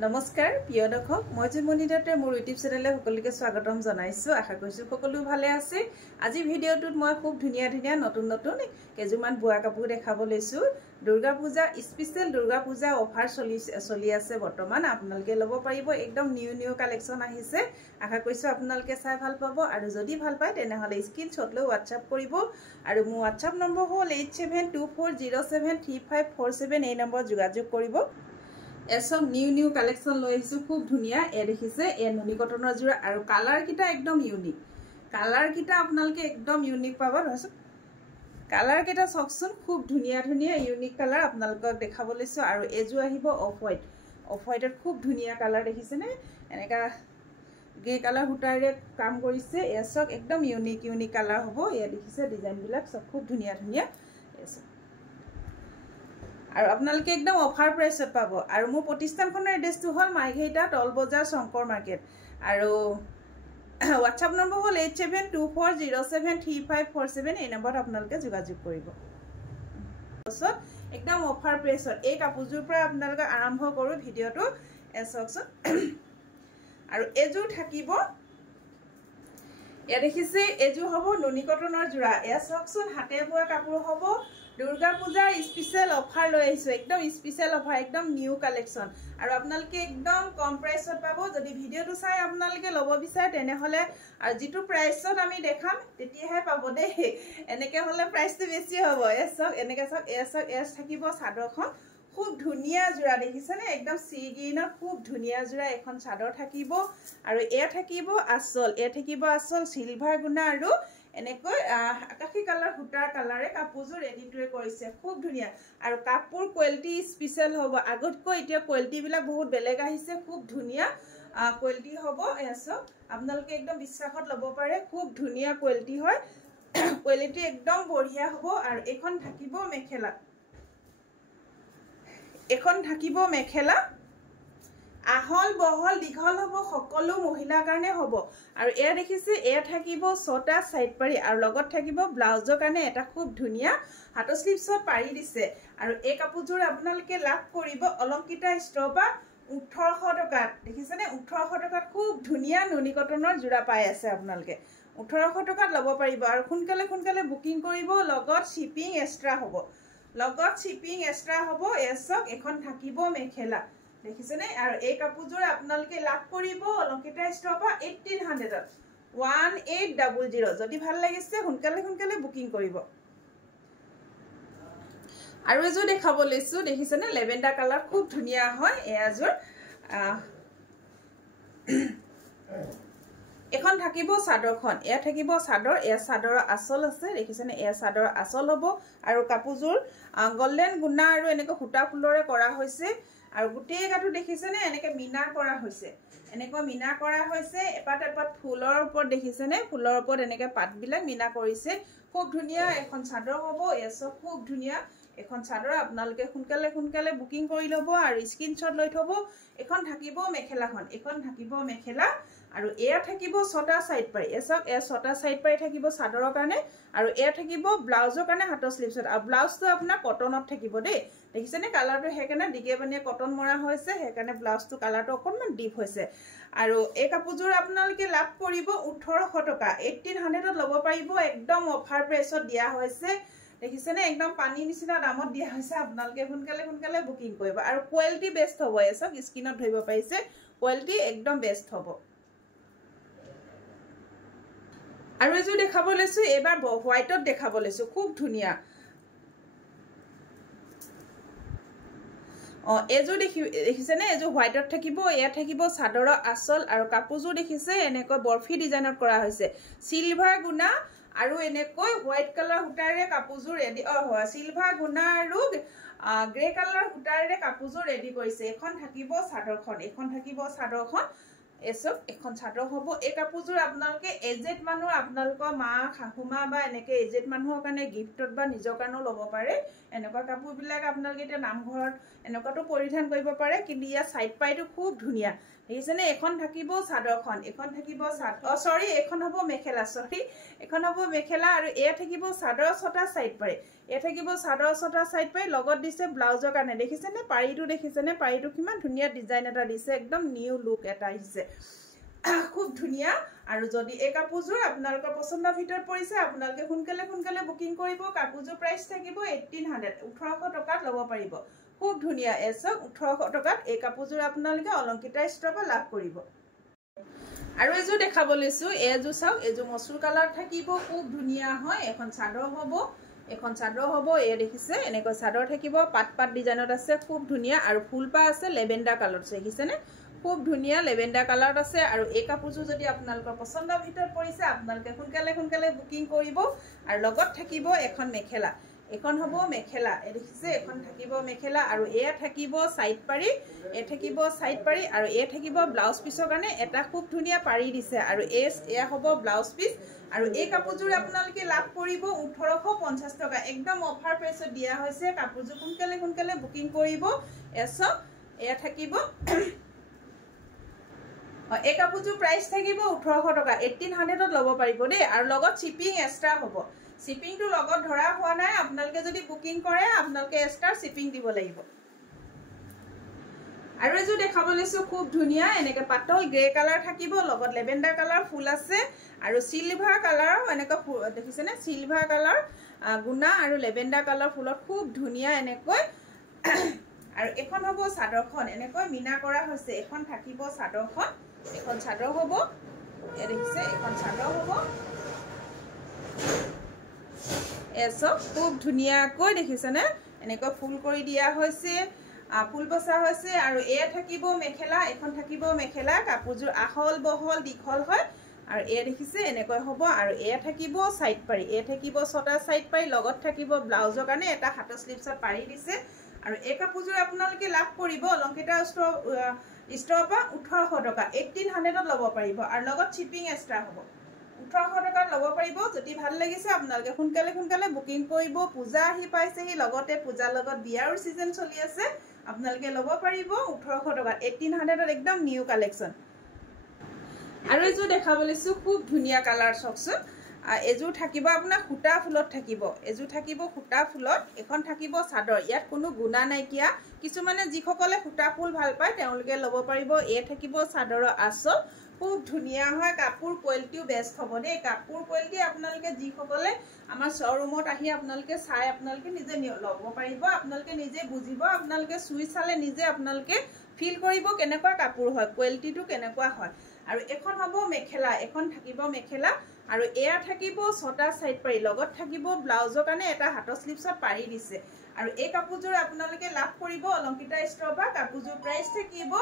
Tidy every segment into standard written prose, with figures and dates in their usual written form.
নমস্কাৰ প্ৰিয় দৰ্শক মই জুমনি দত্তই মোৰ ইউটিউব চেনেলে সকলোকে স্বাগতম জনাইছো আশা কৰিছো সকলো ভালে আছে আজি ভিডিঅ'টোত মই খুব ধুনিয়া নতুন কেজুমান বুৱা কাপোৰ দেখাব লৈছো দুৰ্গা পূজা স্পেশাল দুৰ্গা পূজা অফাৰ চলি আছে বৰ্তমান আপোনালোকে ল'ব পাৰিব একদম নিউ কালেকচন আহিছে আশা কৰিছো আপোনালোকে চাই ভাল পাব আৰু যদি ভাল পায় তেনেহলে স্ক্ৰিনশ্বট লৈ WhatsApp কৰিব আৰু মোৰ WhatsApp নম্বৰ হ'ল 8724073547 এই নম্বৰত যোগাযোগ কৰিব এসব নিউ কালেকশন লৈ আহিছো খুব ধুনিয়া এ দেখিছে এ নুনি কটনৰ জোৰা আৰু কালাৰ কিটা একদম ইউনিক কালাৰ কিটা আপোনালোকে একদম ইউনিক পাব ৰস কালাৰ কিটা সকচোন খুব ধুনিয়া ইউনিক কালাৰ আপোনালোকক দেখাব লৈছো আৰু এজু আহিব অফ হোৱাইটত খুব ধুনিয়া কালাৰ দেখিছে নে এনেকা গ্ৰে কালাৰ হুটাৰে কাম কৰিছে এসব একদম ইউনিক কালাৰ হ'ব এ দেখিছে ডিজাইন বিলাক সব খুব ধুনিয়া এসব আৰু আপোনালোকে একদম অফাৰ প্ৰাইসত পাব আৰু মোৰ প্ৰতিষ্ঠানখনৰ এড্ৰেছটো হ'ল মাইঘেইটা টল বজাৰ শংকৰ মাৰ্কেট আৰু WhatsApp নম্বৰ হ'ল 8724073547 এই নম্বৰত আপোনালোকে যোগাযোগ কৰিব একদম অফাৰ প্ৰাইসত এই কাপোৰজোৰ পৰা আপোনালোকে আৰম্ভ কৰো ভিডিঅটো এছকচোন আৰু এজু থাকিব এ দেখিছে এজু হ'ব নুনি কটনৰ জোৰা এছকচোন হাতে বোৱা কাপোৰ হ'ব দুৰ্গা পূজাৰ স্পেশাল অফাৰ লৈ আহিছো একদম স্পেশাল অফাৰ একদম নিউ কালেকশন আৰু আপোনালোকে একদম কম প্ৰাইসত পাব যদি ভিডিঅটো চাই আপোনালোকে ল'ব বিচাৰে তেনেহলে আৰু যেটো প্ৰাইসত আমি দেখাম তেতিয়াহে পাব দে এনেকে হলে প্ৰাইসটো বেছি হ'ব এনেকে এস থাকিব চাদৰখন খুব ধুনিয়া জোৰা দেখিছেনে একদম সি গ্ৰীনত খুব ধুনিয়া জোৰা এখন চাদৰ থাকিব আৰু এ থাকিব আসল সিলভাৰ গুণা আৰু এনেকৈ আকাশী কালাৰ হুটাৰ কালাৰে কাপোৰজোৰ ৰেডিটোৱে কৰিছে খুব ধুনিয়া আৰু কাপোৰ কোৱালিটি স্পেশাল হ'ব আগতকৈ এতিয়া কোৱালিটি বিলাক বহুত বেলেগ আহিছে খুব ধুনিয়া কোৱালিটি হ'ব এসব আপোনালোকে একদম বিশ্বাসত ল'ব পাৰে খুব ধুনিয়া কোৱালিটি হয় কোৱালিটি একদম বঢ়িয়া হ'ব আৰু এখন থাকিব মেখেলা আহল বহল দীঘল হ'ব সকলো মহিলাৰ কাৰণে হ'ব আৰু এ দেখিছে এ থাকিব ছটা সাইড পাৰি আৰু লগত থাকিব ব্লাউজৰ কাৰণে এটা খুব ধুনিয়া হাতৰ স্লিভছত পাৰি দিছে আৰু এই কাপোৰজোৰ আপোনালোকে লাভ কৰিব অলংকিতা ষ্ট'পা 1800 টকাত দেখিছে নে 1800 টকাত খুব ধুনিয়া নুনি কটনৰ জোৰা পাই আছে আপোনালোকে 1800 টকাত ল'ব পাৰিব আৰু সোনকালে বুকিং কৰিব লগত শিপিং এক্সট্ৰা হ'ব এছক এখন থাকিব মেখেলা দেখিছে নে আৰু এই কাপোৰজোৰ আপোনালোকে লাভ কৰিব অলংকিতা ষ্ট'পা 1800ত 1800 যদি ভাল লাগিছে সোনকালে বুকিং কৰিব আৰু এজোৰ দেখাব লৈছো দেখিছে নে লেভেণ্ডাৰ কালাৰ খুব ধুনিয়া হয় এজোৰ এখন থাকিব চাদৰখন এ থাকিব চাদৰ এ চাদৰৰ আসল আছে দেখিছে নে এ চাদৰৰ আসল হ'ব আৰু কাপোৰজোৰ গোল্ডেন গুণা আৰু এনেকৈ হুটা ফুলৰে কৰা হৈছে আৰু গুটেই গাটো দেখিছে নে এনেকৈ মিনা কৰা হৈছে এপাত ফুলৰ ওপৰত দেখিছে নে ফুলৰ ওপৰত এনেকৈ পাত বিলাক মিনা কৰিছে খুব ধুনিয়া এখন চাদৰ হ'ব এসব খুব ধুনিয়া এখন চাদৰ আপোনালোকে সোনকালে বুকিং কৰি ল'ব আৰু স্ক্ৰিনশ্বট লৈ থব এখন থাকিব মেখেলা আৰু এয়া থাকিব ছটা সাইড পাৰি এসব এ ছটা সাইড পাৰি থাকিব চাদৰৰ কাৰণে আৰু এয়া থাকিব ব্লাউজৰ কাৰণে হাতৰ স্লিভছত আৰু ব্লাউজটো আপোনাৰ কটনত থাকিব দেই দেখিছে নে কালাৰটো হেকানে দিগে বানিয়ে কটন মৰা হৈছে হেকানে ব্লাউজটো কালাৰটো অকনমান ডিপ হৈছে আৰু এই কাপোৰজোৰ আপোনালোকে লাভ কৰিব 1800 টকা 1800ত ল'ব পাৰিব একদম অফাৰ প্ৰাইসত দিয়া হৈছে দেখিছে নে একদম পানী নিচিনা দামত দিয়া হৈছে আপোনালোকে সোনকালে বুকিং কৰিব আৰু কোৱালিটি বেষ্ট হ'ব এসব স্ক্ৰিনত ধৰিব পাৰিছে কোৱালিটি একদম বেষ্ট হ'ব আৰু এজু দেখাব লৈছো এবাৰ হোৱাইটত দেখাব লৈছো খুব ধুনিয়া এজু দেখিছে নে এজু হোৱাইটত থাকিব এয়া থাকিব চাদৰৰ আসল আৰু কাপোৰজোৰ দেখিছে এনেকৈ বৰফি ডিজাইনত কৰা হৈছে সিলভাৰ গুণা আৰু এনেকৈ হোৱাইট কালাৰ হুটাৰে কাপোৰজোৰ ৰেডি সিলভাৰ গুণা আৰু গ্ৰে কালাৰ হুটাৰে কাপোৰজোৰ ৰেডি কৰিছে এখন থাকিব চাদৰখন এসব এখন চাদৰ হ'ব এই কাপোৰজোৰ আপোনালোকে এজেড মানুহ আপোনালোকৰ মা খাহুমা বা এনেকৈ এজেড মানুহৰ কাৰণে গিফটত বা নিজৰ কাৰণেও ল'ব পাৰে এনেকুৱা কাপোৰ বিলাক আপোনালোকে এতিয়া নামঘৰত এনেকুৱাটো পৰিধান কৰিব পাৰে কিন্তু ইয়া সাইড পাইটো খুব ধুনিয়া দেখিছে নে এখন থাকিব চাদৰখন এখন হ'ব মেখেলা আৰু এ থাকিব চাদৰ ছটা সাইড পাৰি এ থাকিব চাদৰ ছটা সাইড পাৰি লগত দিছে ব্লাউজৰ কাৰণে দেখিছেনে পাৰিটো দেখিছেনে পাৰিটো কিমান ধুনীয়া ডিজাইন এটা দিছে একদম নিউ লুক এটা আহিছে খুব ধুনীয়া আৰু যদি এই কাপোৰযোৰ আপোনালোকৰ পছন্দৰ ভিতৰত পৰিছে আপোনালোকে সোনকালে বুকিং কৰিব কাপোৰযোৰ প্ৰাইস থাকিব 1800 টকাত ল'ব পাৰিব খুব ধুনীয়া এছক 1800 টকাত এই কাপোৰযোৰ আপোনালোকে অলংকিতা ষ্টৰৰ পৰা লাভ কৰিব আৰু এজো দেখাব লৈছো এজো চাও এজো মসুৰ কালাৰ থাকিব খুব ধুনীয়া হয় এখন চাদৰ হ'ব এ দেখিছে এনেকৈ চাদৰ থাকিব পাট ডিজাইনত আছে খুব ধুনীয়া আৰু ফুলপা আছে লেভেণ্ডাৰ কালাৰত দেখিছেনে খুব ধুনীয়া লেভেণ্ডাৰ কালাৰত আছে আৰু এই কাপোৰযোৰ যদি আপোনালোকৰ পছন্দৰ ভিতৰত পৰিছে আপোনালোকে সোনকালে বুকিং কৰিব আৰু লগত থাকিব এখন মেখেলা এখন হ'ব মেখেলা এ দেখিছে এখন থাকিব মেখেলা আৰু এ থাকিব সাইড পাৰি আৰু এ থাকিব ব্লাউজ পিছৰ কাৰণে এটা খুব ধুনীয়া পাৰি দিছে আৰু এয়া হ'ব ব্লাউজ পিস আৰু এই কাপোৰযোৰ আপোনালোকে লাভ কৰিব 1850 টকা একদম অফাৰ প্ৰাইসত দিয়া হৈছে কাপোৰযোৰ সোনকালে বুকিং কৰিব এছক এয়া থাকিব এই কাপোৰযোৰ প্ৰাইস থাকিব 1800 টকা 1800ত ল'ব পাৰিব দেই আৰু লগত শিপিং এক্সট্ৰা হ'ব শিপিংটো লগত ধৰা হোৱা নাই আপোনালোকে যদি বুকিং কৰে আপোনালোকে এক্সট্ৰা শিপিং দিব লাগিব আৰু এজো দেখাব লৈছো খুব ধুনীয়া এনেকৈ পাতল গ্ৰে কালাৰ থাকিব লগত লেভেণ্ডাৰ কালাৰ ফুল আছে আৰু সিলভাৰ কালাৰ এনেকৈ দেখিছেনে সিলভাৰ কালাৰ গুনা আৰু লেভেণ্ডাৰ কালাৰ ফুলত খুব ধুনীয়া এনেকৈ আৰু এখন হ'ব চাদৰখন এনেকৈ মিনা কৰা হৈছে এখন থাকিব চাদৰখন এখন চাদৰ হ'ব এ দেখিছে এখন চাদৰ হ'ব এসব খুব ধুনীয়াকৈ দেখিছেনে এনেকৈ ফুল কৰি দিয়া হৈছে ফুল বসা হৈছে আৰু এ থাকিব মেখেলা এখন থাকিব মেখেলা কাপোৰযোৰ আহল বহল দীঘল হয় আৰু এ দেখিছে এনেকৈ হ'ব আৰু এ থাকিব সাইড পাৰি এ থাকিব ছটা সাইড পাৰি লগত থাকিব ব্লাউজৰ কাৰণে এটা হাতৰ স্লিপছত পাৰি দিছে আৰু এই কাপোৰযোৰ আপোনালোকে লাভ কৰিব অলংকিতা ষ্টৰৰ পৰা 1800 টকা 1800ত ল'ব পাৰিব আৰু লগত শিপিং এক্সট্ৰা হ'ব 1800 টকাত ল'ব পাৰিব যদি ভাল লাগিছে আপোনালোকে সোনকালে বুকিং কৰিব পূজা আহি পাইছেহি লগতে পূজাৰ লগত বিয়াৰ সিজন চলি আছে আপোনালোকে ল'ব পাৰিব 1800 টকাত 1800ত একদম নিউ কালেকচন আৰু এজো দেখাব লৈছো খুব ধুনীয়া কালাৰ চকচোন এজো থাকিব আপোনাৰ খুটা ফুলত থাকিব এজো থাকিব খুটা ফুলত এখন থাকিব চাদৰ ইয়াত কোনো গুণা নাইকিয়া কিছুমানে যিসকলে খুটা ফুল ভাল পায় তেওঁলোকে ল'ব পাৰিব এ থাকিব চাদৰৰ আঁচল খুব ধুনীয়া হয় কাপোৰ কোৱালিটিও বেষ্ট হ'ব দেই কাপোৰ কোৱালিটি আপোনালোকে যিসকলে আমাৰ শ্বৰুমত আহি আপোনালোকে চাই আপোনালোকে নিজে ল'ব পাৰিব আপোনালোকে নিজে বুজিব আপোনালোকে চুই চালে নিজে আপোনালোকে ফিল কৰিব কেনেকুৱা কাপোৰ হয় কোৱালিটিটো কেনেকুৱা হয় আৰু এখন হ'ব মেখেলা এখন থাকিব মেখেলা আৰু এয়া থাকিব ছটা সাইড পাৰি লগত থাকিব ব্লাউজৰ কাৰণে এটা হাতৰ স্লিপছত পাৰি দিছে আৰু এই কাপোৰযোৰ আপোনালোকে লাভ কৰিব অলংকিতা ষ্টৰৰ পৰা কাপোৰযোৰ প্ৰাইস থাকিব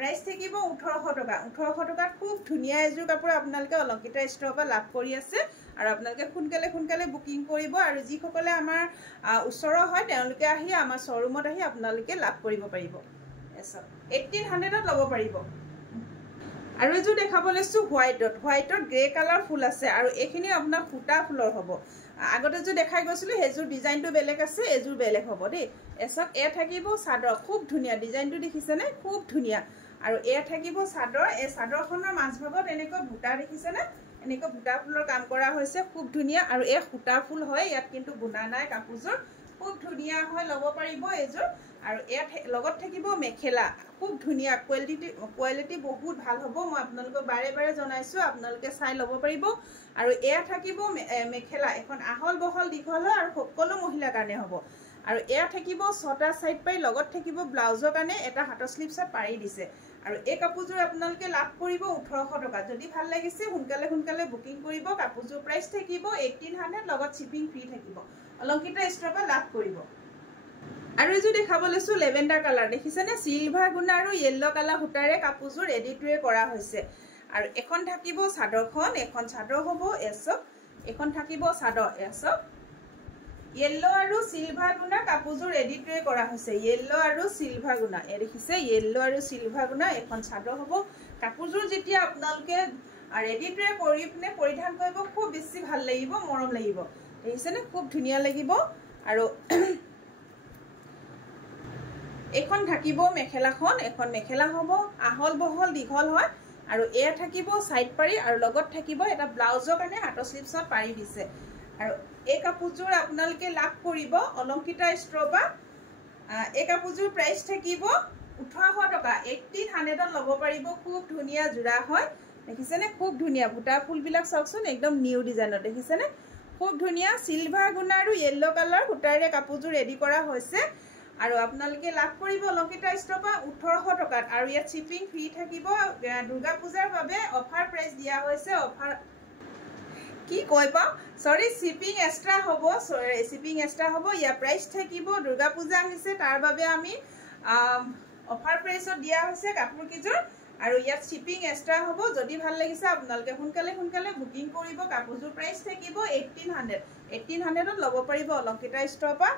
1800 টকা 1800 টকাত খুব ধুনীয়া এজোৰ কাপোৰ আপোনালোকে অলংকিতা ষ্টৰৰ পৰা লাভ কৰি আছে আৰু আপোনালোকে সোনকালে বুকিং কৰিব আৰু যিসকলে আমাৰ ওচৰৰ হয় তেওঁলোকে আহি আমাৰ শ্বৰুমত আহি আপোনালোকে লাভ কৰিব পাৰিব 1800ত ল'ব পাৰিব আৰু এজো দেখাব লৈছো হোৱাইটত গ্ৰে কালাৰ ফুল আছে আৰু এইখিনি আপোনাৰ খুটা ফুলৰ হ'ব আগতে যে দেখাই গৈছিলো হেজুৰ ডিজাইনটো বেলেগ আছে এজুৰ বেলেগ হ'ব দেই এসক এ থাকিব চাদৰ খুব ধুনীয়া ডিজাইনটো দেখিছেনে খুব ধুনীয়া আৰু এ থাকিব চাদৰ এই চাদৰখনৰ মাজভাগত এনেকৈ বুটা দেখিছেনে এনেকৈ বুটা ফুলৰ কাম কৰা হৈছে খুব ধুনীয়া আৰু এই খুটা ফুল হয় ইয়াত কিন্তু গুণা নাই কাপোৰযোৰ খুব ধুনীয়া হয় ল'ব পাৰিব এজোৰ আৰু ইয়াত লগত থাকিব মেখেলা খুব ধুনীয়া কোৱালিটি বহুত ভাল হ'ব মই আপোনালোকক বাৰে জনাইছো আপোনালোকে চাই ল'ব পাৰিব আৰু এয়া থাকিব মেখেলা এখন আহল বহল দীঘল হয় আৰু সকলো মহিলাৰ কাৰণে হ'ব আৰু এয়া থাকিব ছটা সাইড পাৰি লগত থাকিব ব্লাউজৰ কাৰণে এটা হাতৰ স্লিপছত পাৰি দিছে আৰু এই কাপোৰযোৰ আপোনালোকে লাভ কৰিব 1800 টকা যদি ভাল লাগিছে সোনকালে বুকিং কৰিব কাপোৰযোৰ প্ৰাইস থাকিব 1800 লগত শিপিং ফ্ৰী থাকিব অলংকিতা ষ্টৰৰ পৰা লাভ কৰিব আৰু এজো দেখাব লৈছো লেভেণ্ডাৰ কালাৰ দেখিছেনে সিলভাৰ গুণা আৰু ইয়েলো কালাৰ সূতাৰে কাপোৰযোৰ এডিটৰে কৰা হৈছে আৰু এখন থাকিব চাদৰখন এখন চাদৰ হ'ব এছক এখন থাকিব চাদৰ এছক ইয়েলো আৰু সিলভাৰ গুণা কাপোৰযোৰ এডিটৰে কৰা হৈছে ইয়েলো আৰু সিলভাৰ গুণা এ দেখিছে ইয়েলো আৰু সিলভাৰ গুণা এখন চাদৰ হ'ব কাপোৰযোৰ যেতিয়া আপোনালোকে এডিটৰে কৰি পিনে পৰিধান কৰিব খুব বেছি ভাল লাগিব মৰম লাগিব দেখিছেনে খুব ধুনীয়া লাগিব আৰু এখন থাকিব মেখেলাখন এখন মেখেলা হ'ব আহল বহল দীঘল হয় আৰু এ থাকিব সাইড পাৰি আৰু লগত থাকিব এটা ব্লাউজৰ কাৰণে হাতৰ স্লিপছত পাৰি দিছে আৰু এই কাপোৰযোৰ আপোনালোকে লাভ কৰিব অলংকিতা ষ্ট'ৰৰ পৰা এই কাপোৰযোৰ প্ৰাইচ থাকিব 1800 টকা 1800ত ল'ব পাৰিব খুব ধুনীয়া জোৰা হয় দেখিছেনে খুব ধুনীয়া বুটা ফুলবিলাক চাওকচোন একদম নিউ ডিজাইনৰ দেখিছেনে খুব ধুনীয়া সিলভাৰ গুণা আৰু য়েল্লো কালাৰ সূতাৰে কাপোৰযোৰ ৰেডি কৰা হৈছে আৰু আপোনালোকে লাভ কৰিব অলংকিতা ষ্ট'ৰৰ পৰা 1800 টকাত আৰু ইয়াত শিপিং ফ্ৰী থাকিব দুৰ্গা পূজাৰ বাবে অফাৰ প্ৰাইচ দিয়া হৈছে অফাৰ কি কই পাও সৰি শিপিং এক্সট্ৰা হ'ব শিপিং এক্সট্ৰা হ'ব ইয়া প্ৰাইচ থাকিব দুৰ্গা পূজা আহিছে তাৰ বাবে আমি অফাৰ প্ৰাইচত দিয়া হৈছে কাপোৰ কিজোৰ আৰু ইয়াত শিপিং এক্সট্ৰা হ'ব যদি ভাল লাগিছে আপোনালোকে সোনকালে বুকিং কৰিব কাপোৰযোৰ প্ৰাইচ থাকিব 1800ত ল'ব পাৰিব অলংকিতা ষ্ট'ৰৰ পৰা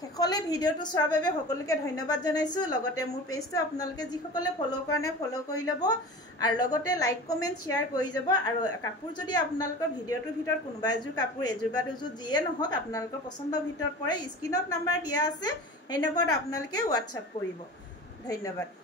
শেষলৈ ভিডিঅ'টো চোৱাৰ বাবে সকলোকে ধন্যবাদ জনাইছোঁ লগতে মোৰ পেজটো আপোনালোকে যিসকলে ফ'ল' কৰা নাই ফ'ল' কৰি ল'ব আৰু লগতে লাইক কমেণ্ট শ্বেয়াৰ কৰি যাব আৰু কাপোৰ যদি আপোনালোকৰ ভিডিঅ'টোৰ ভিতৰত কোনোবা এযোৰ কাপোৰ এযোৰ বা দুযোৰ যিয়ে নহওক আপোনালোকৰ পচন্দৰ ভিতৰত পৰে স্ক্ৰীনত নাম্বাৰ দিয়া আছে সেই নম্বৰত আপোনালোকে হোৱাটছআপ কৰিব ধন্যবাদ